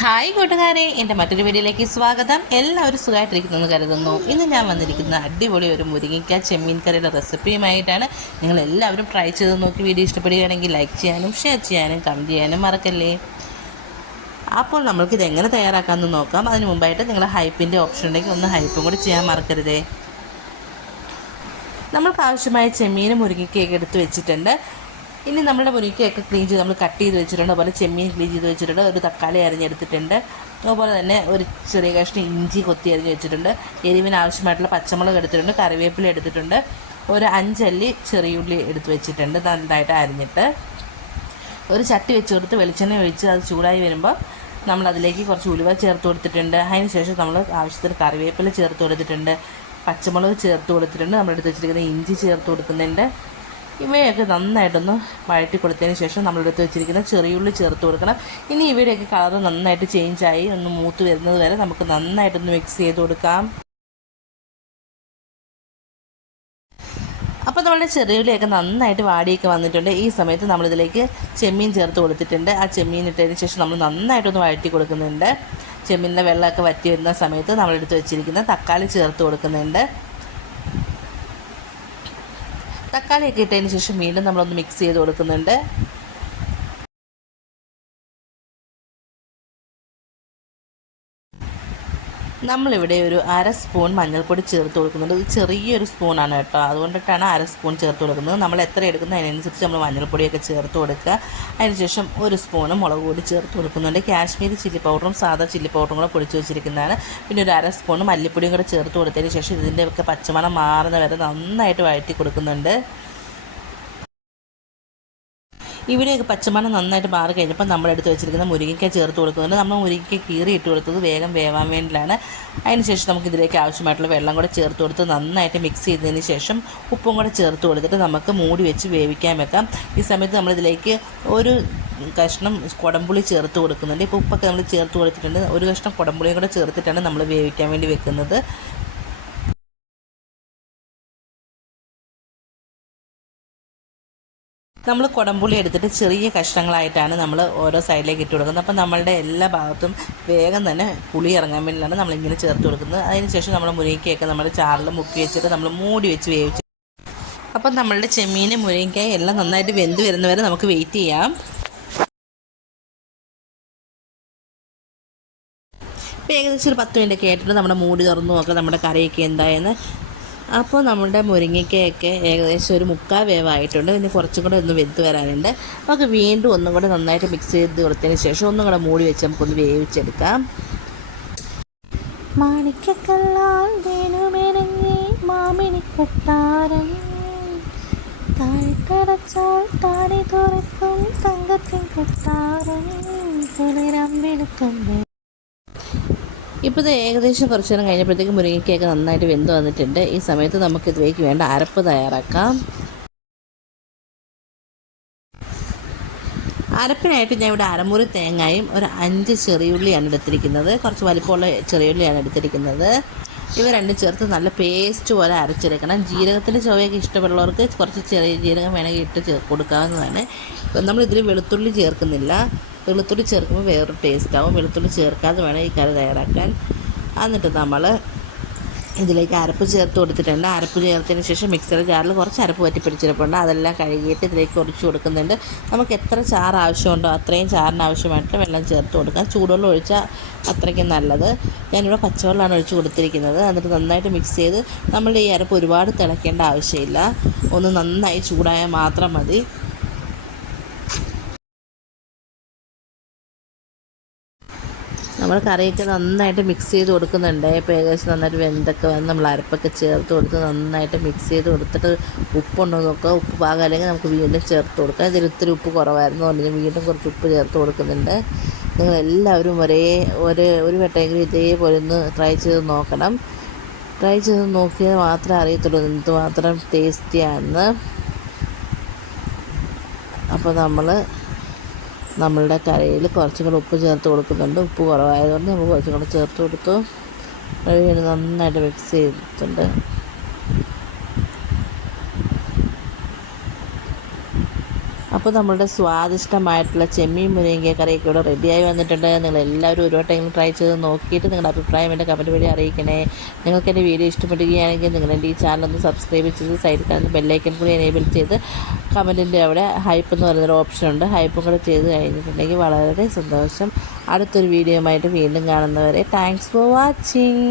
Hi കൂട്ടുകാരെ എന്റെ മറ്റൊരു വീഡിയോയിലേക്ക് സ്വാഗതം. എല്ലാവരും സുഖമായിട്ടിരിക്കുന്നെന്ന് കരുതുന്നു. ഇന്ന് ഞാൻ വന്നിരിക്കുന്ന അടിപൊളി ഒരു മുരിങ്ങിക്ക ചെമ്മീൻ കറിയുടെ റെസിപ്പിയുമായിട്ടാണ് നിങ്ങൾ എല്ലാവരും ട്രൈ ചെയ്ത് നോക്കി വീഡിയോ ഇഷ്ടപ്പെടുകയാണെങ്കിൽ ലൈക്ക് ചെയ്യാനും ഷെയർ ചെയ്യാനും കമന്റ് ചെയ്യാനും മറക്കല്ലേ? അപ്പോൾ നമ്മൾക്കിത് എങ്ങനെ തയ്യാറാക്കാമെന്ന് നോക്കാം. അതിന് മുമ്പായിട്ട് നിങ്ങൾ ഹൈപ്പിന്റെ ഓപ്ഷൻ ഉണ്ടെങ്കിൽ ഒന്ന് ഹൈപ്പും കൂടി ചെയ്യാൻ മറക്കരുതേ. നമ്മൾക്ക് ആവശ്യമായ ചെമ്മീനും മുരിങ്ങയ്ക്കയൊക്കെ എടുത്ത് വെച്ചിട്ടുണ്ട്. ഇനി നമ്മുടെ മുരിക്കയൊക്കെ ക്ലീൻ ചെയ്ത് നമ്മൾ കട്ട് ചെയ്ത് വെച്ചിട്ടുണ്ട്. അതുപോലെ ചെമ്മീൻ ക്ലീൻ ചെയ്ത് വെച്ചിട്ടുണ്ട്. ഒരു തക്കാളി അരിഞ്ഞെടുത്തിട്ടുണ്ട്. അതുപോലെ തന്നെ ഒരു ചെറിയ കഷ്ണം ഇഞ്ചി കൊത്തി അരിഞ്ഞ് വെച്ചിട്ടുണ്ട്. എരിവിന് ആവശ്യമായിട്ടുള്ള പച്ചമുളക് എടുത്തിട്ടുണ്ട്. കറിവേപ്പില എടുത്തിട്ടുണ്ട്. ഒരു അഞ്ചല്ലി ചെറിയുള്ളി എടുത്ത് വെച്ചിട്ടുണ്ട്. നന്നായിട്ട് അരിഞ്ഞിട്ട്. ഒരു ചട്ടി വെച്ച് കൊടുത്ത് വെളിച്ചെണ്ണ ഒഴിച്ച് അത് ചൂടായി വരുമ്പോൾ നമ്മൾ അതിലേക്ക് കുറച്ച് ഉലുവ ചേർത്ത് കൊടുത്തിട്ടുണ്ട്. അതിന് ശേഷം നമ്മൾ ആവശ്യത്തിന് കറിവേപ്പില ചേർത്ത് കൊടുത്തിട്ടുണ്ട്. പച്ചമുളക് ചേർത്ത് കൊടുത്തിട്ടുണ്ട്. നമ്മൾ എടുത്ത് വെച്ചിരിക്കുന്ന ഇഞ്ചി ചേർത്ത് കൊടുക്കുന്നുണ്ട്. ഇവയൊക്കെ നന്നായിട്ടൊന്ന് വഴറ്റി കൊടുത്തതിന് ശേഷം നമ്മളെടുത്ത് വെച്ചിരിക്കുന്ന ചെറിയുള്ളി ചേർത്ത് കൊടുക്കണം. ഇനി ഇവയുടെയൊക്കെ കളർ നന്നായിട്ട് ചേഞ്ചായി ഒന്ന് മൂത്ത് വരുന്നത് വരെ നമുക്ക് നന്നായിട്ടൊന്ന് മിക്സ് ചെയ്ത് കൊടുക്കാം. അപ്പോൾ നമ്മുടെ ചെറിയുള്ളിയൊക്കെ നന്നായിട്ട് വാടിയൊക്കെ വന്നിട്ടുണ്ട്. ഈ സമയത്ത് നമ്മളിതിലേക്ക് ചെമ്മീൻ ചേർത്ത് കൊടുത്തിട്ടുണ്ട്. ആ ചെമ്മീൻ ഇട്ടതിന് ശേഷം നമ്മൾ നന്നായിട്ടൊന്ന് വഴറ്റി കൊടുക്കുന്നുണ്ട്. ചെമ്മീനിലെ വെള്ളമൊക്കെ വറ്റി വരുന്ന സമയത്ത് നമ്മളെടുത്ത് വെച്ചിരിക്കുന്ന തക്കാളി ചേർത്ത് കൊടുക്കുന്നുണ്ട്. തക്കാളിയൊക്കെ ഇട്ടതിന് ശേഷം വീണ്ടും നമ്മളൊന്ന് മിക്സ് ചെയ്ത് കൊടുക്കുന്നുണ്ട്. നമ്മളിവിടെ ഒരു അര സ്പൂൺ മഞ്ഞൾപ്പൊടി ചേർത്ത് കൊടുക്കുന്നുണ്ട് ഇത് ചെറിയൊരു സ്പൂണാണ് കേട്ടോ. അതുകൊണ്ടിട്ടാണ് അര സ്പൂൺ ചേർത്ത് കൊടുക്കുന്നത്. നമ്മൾ എത്ര എടുക്കുന്നത് അതിനനുസരിച്ച് നമ്മൾ മഞ്ഞൾപ്പൊടിയൊക്കെ ചേർത്ത് കൊടുക്കുക. അതിനുശേഷം ഒരു സ്പൂണ് മുളക് പൊടി ചേർത്ത് കൊടുക്കുന്നുണ്ട്. കാശ്മീരി ചില്ലി പൗഡറും സാധാ ചില്ലി പൗഡറും കൂടെ പൊടിച്ച് വെച്ചിരിക്കുന്നതാണ്. പിന്നെ ഒരു അര സ്പൂൺ മല്ലിപ്പൊടിയും കൂടെ ചേർത്ത് കൊടുത്തതിന് ശേഷം ഇതിന്റെയൊക്കെ പച്ചമണം മാറുന്ന വരെ നന്നായിട്ട് വഴറ്റി കൊടുക്കുന്നുണ്ട്. ഇവിടെയൊക്കെ പച്ചമണം നന്നായിട്ട് മാറി കഴിഞ്ഞപ്പോൾ നമ്മൾ എടുത്ത് വെച്ചിരിക്കുന്ന മുരിങ്ങയ്ക്ക ചേർത്ത് കൊടുക്കുന്നുണ്ട് നമ്മൾ മുരിങ്ങയ്ക്ക കീറി ഇട്ട് കൊടുത്തത് വേഗം വേവാൻ വേണ്ടിയിട്ടാണ്. അതിനുശേഷം നമുക്ക് ഇതിലേക്ക് ആവശ്യമായിട്ടുള്ള വെള്ളം കൂടെ ചേർത്ത് കൊടുത്ത് നന്നായിട്ട് മിക്സ് ചെയ്തതിന് ശേഷം ഉപ്പും കൂടെ ചേർത്ത് കൊടുത്തിട്ട് നമുക്ക് മൂടി വെച്ച് വേവിക്കാൻ വെക്കാം. ഈ സമയത്ത് നമ്മളിതിലേക്ക് ഒരു കഷ്ണം കുടംപുളി ചേർത്ത് കൊടുക്കുന്നുണ്ട്. ഇപ്പോൾ ഉപ്പൊക്കെ നമ്മൾ ചേർത്ത് കൊടുത്തിട്ടുണ്ട്. ഒരു കഷ്ണം കുടംപുളിയും കൂടെ ചേർത്തിട്ടാണ് നമ്മൾ വേവിക്കാൻ വേണ്ടി വെക്കുന്നത്. നമ്മൾ കുടംപുളി എടുത്തിട്ട് ചെറിയ കഷ്ണങ്ങളായിട്ടാണ് നമ്മൾ ഓരോ സൈഡിലേക്ക് ഇട്ട് കൊടുക്കുന്നത്. അപ്പോൾ നമ്മളുടെ എല്ലാ ഭാഗത്തും വേഗം തന്നെ പുളി ഇറങ്ങാൻ വേണ്ടിയിട്ടാണ് നമ്മളിങ്ങനെ ചേർത്ത് കൊടുക്കുന്നത്. അതിനുശേഷം നമ്മൾ മുരിങ്ങയ്ക്കൊക്കെ നമ്മുടെ ചാറിൽ മുക്കി വെച്ചിട്ട് നമ്മൾ മൂടി വെച്ച് വേവിച്ച് അപ്പം നമ്മളുടെ ചെമ്മീൻ മുരിങ്ങയ്ക്കായി എല്ലാം നന്നായിട്ട് വെന്ത് വരുന്നവരെ നമുക്ക് വെയിറ്റ് ചെയ്യാം. ഏകദേശം ഒരു പത്ത് മിനിറ്റ് ഒക്കെ ആയിട്ടുണ്ട്. നമ്മുടെ മൂടി തുറന്നു നോക്കാം. നമ്മുടെ കറിയൊക്കെ എന്തായെന്ന്. അപ്പോൾ നമ്മുടെ മുരിങ്ങയ്ക്കയൊക്കെ ഏകദേശം ഒരു മുക്കാൽ വേവായിട്ടുണ്ട്. ഇനി കുറച്ചും കൂടെ ഒന്ന് വെന്ത് വരാനുണ്ട്. നമുക്ക് വീണ്ടും ഒന്നും കൂടെ നന്നായിട്ട് മിക്സ് ചെയ്ത് കൊടുത്തതിന് ശേഷം ഒന്നും കൂടെ മൂടി വെച്ച് നമുക്കൊന്ന് വേവിച്ചെടുക്കാം. താഴ്ക്കടച്ചാൽ താടി തങ്കത്തിൻ കൊട്ടാരം. പുനരമ്പെടുക്കും ഇപ്പോൾ ഇത് ഏകദേശം കുറച്ച് നേരം കഴിഞ്ഞപ്പോഴത്തേക്ക് മുരിങ്ങയ്ക്കൊക്കെ നന്നായിട്ട് വെന്ത് വന്നിട്ടുണ്ട്. ഈ സമയത്ത് നമുക്ക് ഇതിലേക്ക് വേണ്ട അരപ്പ് തയ്യാറാക്കാം. അരപ്പിനായിട്ട് ഞാൻ ഇവിടെ അരമുറി തേങ്ങയും ഒരു അഞ്ച് ചെറിയുള്ളിയാണ് എടുത്തിരിക്കുന്നത്. കുറച്ച് വലിപ്പമുള്ള ചെറിയുള്ളിയാണ് എടുത്തിരിക്കുന്നത്. ഇവ രണ്ടും ചേർത്ത് നല്ല പേസ്റ്റ് പോലെ അരച്ചെടുക്കണം. ജീരകത്തിന്റെ ചുവയൊക്കെ ഇഷ്ടമുള്ളവർക്ക് കുറച്ച് ചെറിയ ജീരകം വേണമെങ്കിൽ ഇട്ട് കൊടുക്കാവുന്നതാണ്. നമ്മൾ ഇതിൽ വെളുത്തുള്ളി ചേർക്കുന്നില്ല. വെളുത്തുള്ളി ചേർക്കുമ്പോൾ വേറൊരു ടേസ്റ്റ് ആവും. വെളുത്തുള്ളി ചേർക്കാതെ വേണം ഈ കറി തയ്യാറാക്കാൻ. എന്നിട്ട് നമ്മൾ ഇതിലേക്ക് അരപ്പ് ചേർത്ത് കൊടുത്തിട്ടുണ്ട്. അരപ്പ് ചേർത്തതിന് ശേഷം മിക്സർ ജാറിൽ കുറച്ച് അരപ്പ് പറ്റിപ്പിടിച്ചിരിപ്പുണ്ട് അതെല്ലാം കഴുകിയിട്ട് ഇതിലേക്ക് കുറച്ച് കൊടുക്കുന്നുണ്ട്. നമുക്ക് എത്ര ചാറ് ആവശ്യമുണ്ടോ അത്രയും ചാറിന് ആവശ്യമായിട്ട് വെള്ളം ചേർത്ത് കൊടുക്കാം. ചൂടുവെള്ളം ഒഴിച്ചാൽ അത്രയ്ക്കും നല്ലത്. ഞാനിവിടെ പച്ചവെള്ളമാണ് ഒഴിച്ച് കൊടുത്തിരിക്കുന്നത്. എന്നിട്ട് നന്നായിട്ട് മിക്സ് ചെയ്ത് നമ്മൾ ഈ അരപ്പ് ഒരുപാട് തിളയ്ക്കേണ്ട ആവശ്യമില്ല. ഒന്ന് നന്നായി ചൂടായാൽ മാത്രം മതി. നമ്മൾ കറിയൊക്കെ നന്നായിട്ട് മിക്സ് ചെയ്ത് കൊടുക്കുന്നുണ്ട്. ഇപ്പോൾ ഏകദേശം നന്നായിട്ട് വെന്തൊക്കെ വന്ന് നമ്മൾ അരപ്പൊക്കെ ചേർത്ത് കൊടുത്ത് നന്നായിട്ട് മിക്സ് ചെയ്ത് കൊടുത്തിട്ട് ഉപ്പുണ്ടോ നോക്കുക. ഉപ്പ് പാകം അല്ലെങ്കിൽ നമുക്ക് വീണ്ടും ചേർത്ത് കൊടുക്കാം. ഇതിൽ ഒത്തിരി ഉപ്പ് കുറവായിരുന്നു. അല്ലെങ്കിൽ വീണ്ടും കുറച്ച് ഉപ്പ് ചേർത്ത് കൊടുക്കുന്നുണ്ട്. നിങ്ങളെല്ലാവരും ഒരേ ഒരേ ഒരു വട്ടമെങ്കിലും ഇതേപോലെ ഒന്ന് ട്രൈ ചെയ്ത് നോക്കണം. ട്രൈ ചെയ്ത് നോക്കിയാൽ മാത്രമേ അറിയത്തുള്ളൂ എന്തുമാത്രം ടേസ്റ്റിയാണെന്ന് അപ്പോൾ നമ്മൾ നമ്മളുടെ കറിയിൽ കുറച്ചും കൂടെ ഉപ്പ് ചേർത്ത് കൊടുക്കുന്നുണ്ട്. ഉപ്പ് കുറവായതുകൊണ്ട് നമ്മൾ കുറച്ചും കൂടെ ചേർത്ത് കൊടുത്തു. നന്നായിട്ട് മിക്സ് ചെയ്തിട്ടുണ്ട്. അപ്പോൾ നമ്മളുടെ സ്വാദിഷ്ടമായിട്ടുള്ള ചെമ്മീൻ മുരിങ്ങ കറിയൊക്കെ ഇവിടെ റെഡിയായി വന്നിട്ടുണ്ട്. നിങ്ങൾ എല്ലാവരും ഒരു വട്ടമെങ്കിലും ട്രൈ ചെയ്ത് നോക്കിയിട്ട് നിങ്ങളുടെ അഭിപ്രായം എന്റെ കമന്റ് വഴി അറിയിക്കണേ. നിങ്ങൾക്ക് എന്റെ വീഡിയോ ഇഷ്ടപ്പെടുകയാണെങ്കിൽ നിങ്ങൾ എന്റെ ഈ ചാനൽ ഒന്ന് സബ്സ്ക്രൈബ് ചെയ്ത് സൈഡിൽ കാണുന്ന ബെല്ലൈക്കൻ കൂടി എനേബിൾ ചെയ്ത് കമന്റിന്റെ അവിടെ ഹൈപ്പ് എന്ന് പറയുന്നൊരു ഓപ്ഷനുണ്ട് ഹൈപ്പും കൂടെ ചെയ്ത് കഴിഞ്ഞിട്ടുണ്ടെങ്കിൽ വളരെ സന്തോഷം. അടുത്തൊരു വീഡിയോയുമായിട്ട് വീണ്ടും കാണുന്നവരെ താങ്ക്സ് ഫോർ വാച്ചിങ്